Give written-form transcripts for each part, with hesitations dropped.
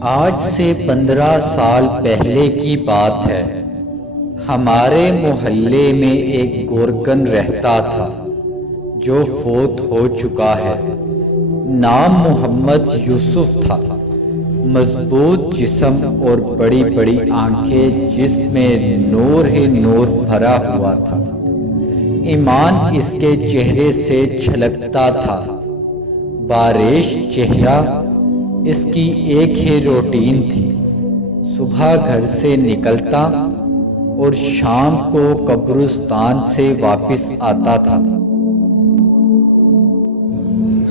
آج سے 15 سال پہلے کی بات ہے۔ ہمارے محلے میں ایک گورکن رہتا تھا جو فوت ہو چکا ہے۔ نام محمد یوسف تھا۔ مضبوط جسم اور بڑی بڑی آنکھیں جس میں نور ہی نور بھرا ہوا تھا۔ ایمان اس کے چہرے سے چھلکتا تھا۔ باریش چہرہ، اس کی ایک ہی روٹین تھی۔ صبح گھر سے نکلتا اور شام کو قبرستان سے واپس آتا تھا۔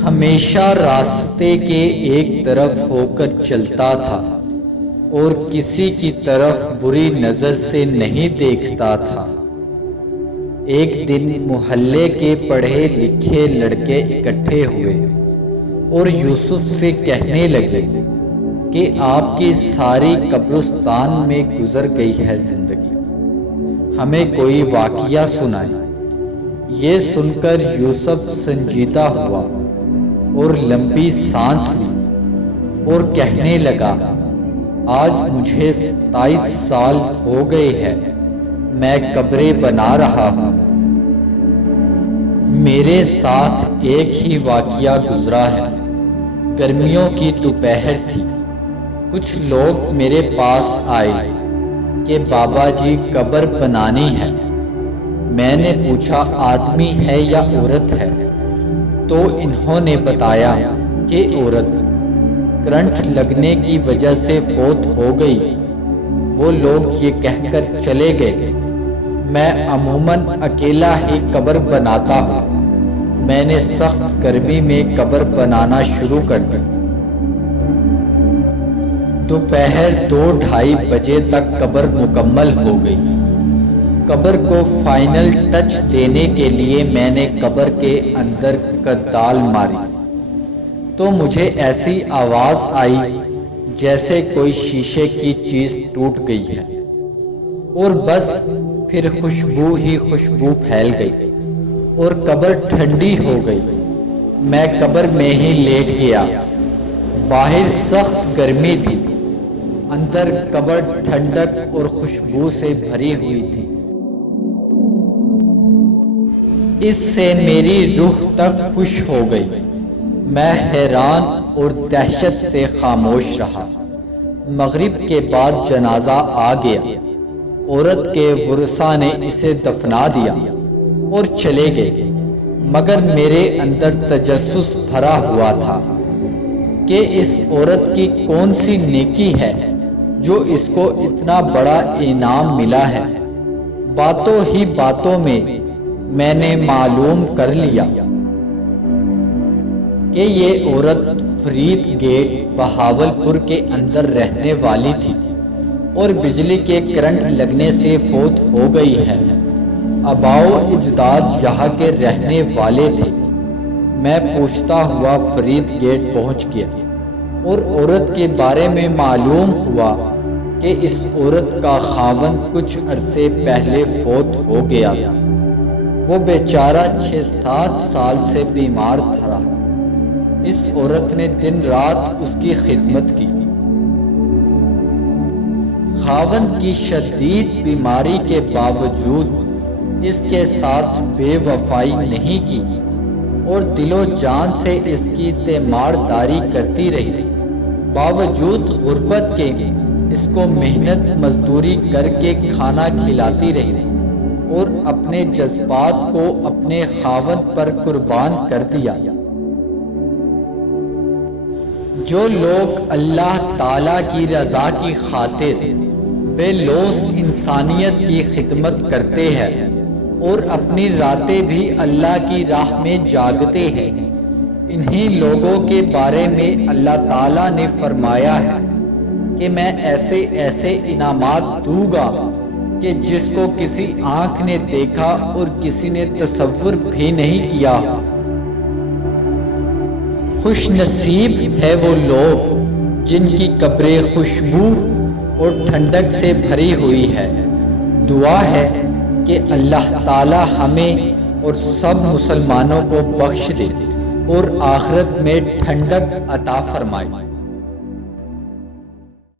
ہمیشہ راستے کے ایک طرف ہو کر چلتا تھا اور کسی کی طرف بری نظر سے نہیں دیکھتا تھا۔ ایک دن محلے کے پڑھے لکھے لڑکے اکٹھے ہوئے اور یوسف سے کہنے لگے کہ آپ کی ساری قبرستان میں گزر گئی ہے زندگی، ہمیں کوئی واقعہ سنائیں۔ یہ سن کر یوسف سنجیدہ ہوا اور لمبی سانس لی اور کہنے لگا، آج مجھے 27 سال ہو گئے ہیں، میں قبریں بنا رہا ہوں۔ میرے ساتھ ایک ہی واقعہ گزرا ہے۔ گرمیوں کی دوپہر تھی۔ کچھ لوگ میرے پاس آئے کہ بابا جی قبر بنانی ہے۔ میں نے پوچھا آدمی ہے یا عورت ہے؟ تو انہوں نے بتایا کہ عورت، کرنٹ لگنے کی وجہ سے فوت ہو گئی۔ وہ لوگ یہ کہہ کر چلے گئے، میں عموماً اکیلا ہی قبر بناتا ہوں۔ میں نے سخت گرمی میں قبر بنانا شروع کر دی۔ دوپہر 2-2:30 بجے تک قبر مکمل ہو گئی۔ قبر کو فائنل ٹچ دینے کے لیے میں نے قبر کے اندر کدال ماری تو مجھے ایسی آواز آئی جیسے کوئی شیشے کی چیز ٹوٹ گئی ہے، اور بس پھر خوشبو ہی خوشبو پھیل گئی اور قبر ٹھنڈی ہو گئی۔ میں قبر میں ہی لیٹ گیا۔ باہر سخت گرمی تھی، اندر قبر ٹھنڈک اور خوشبو سے بھری ہوئی تھی۔ اس سے میری روح تک خوش ہو گئی۔ میں حیران اور دہشت سے خاموش رہا۔ مغرب کے بعد جنازہ آ گیا۔ عورت کے ورثاء نے اسے دفنا دیا اور چلے گئے، مگر میرے اندر تجسس بھرا ہوا تھا کہ اس عورت کی کون سی نیکی ہے جو اس کو اتنا بڑا انعام ملا ہے۔ باتوں ہی باتوں میں نے معلوم کر لیا کہ یہ عورت فرید گیٹ بہاولپور کے اندر رہنے والی تھی اور بجلی کے کرنٹ لگنے سے فوت ہو گئی ہے۔ آباؤ اجداد یہاں کے رہنے والے تھے۔ میں پوچھتا ہوا فرید گیٹ پہنچ گیا اور عورت کے بارے میں معلوم ہوا کہ اس عورت کا خاوند کچھ عرصے پہلے فوت ہو گیا تھا۔ وہ بیچارہ 6-7 سال سے بیمار تھا۔ اس عورت نے دن رات اس کی خدمت کی۔ خاوند کی شدید بیماری کے باوجود اس کے ساتھ بے وفائی نہیں کی اور دل و جان سے اس کی تیمارداری کرتی رہی۔ باوجود غربت کے اس کو محنت مزدوری کر کے کھانا کھلاتی رہی اور اپنے جذبات کو اپنے خاوند پر قربان کر دیا۔ جو لوگ اللہ تعالیٰ کی رضا کی خاطر بے لوث انسانیت کی خدمت کرتے ہیں اور اپنی راتیں بھی اللہ کی راہ میں جاگتے ہیں، انہی لوگوں کے بارے میں اللہ تعالیٰ نے فرمایا ہے کہ میں ایسے ایسے انعامات دوں گا کہ جس کو کسی آنکھ نے دیکھا اور کسی نے تصور بھی نہیں کیا۔ خوش نصیب ہے وہ لوگ جن کی قبریں خوشبو اور ٹھنڈک سے بھری ہوئی ہے۔ دعا ہے کہ اللہ تعالی ہمیں اور سب مسلمانوں کو بخش دے اور آخرت میں ٹھنڈک عطا فرمائے۔